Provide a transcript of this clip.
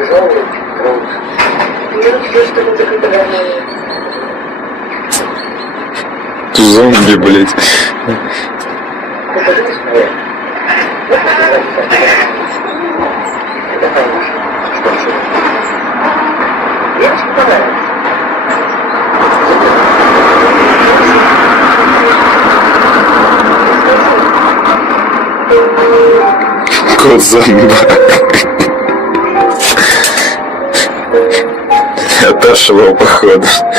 тяжелый труд. Ну, все, что мы заготовляли. Зомби, блядь. Покажите свои. Это хорошо. Спасибо. Я очень понравилась. Кот зомби. Отошло, походу.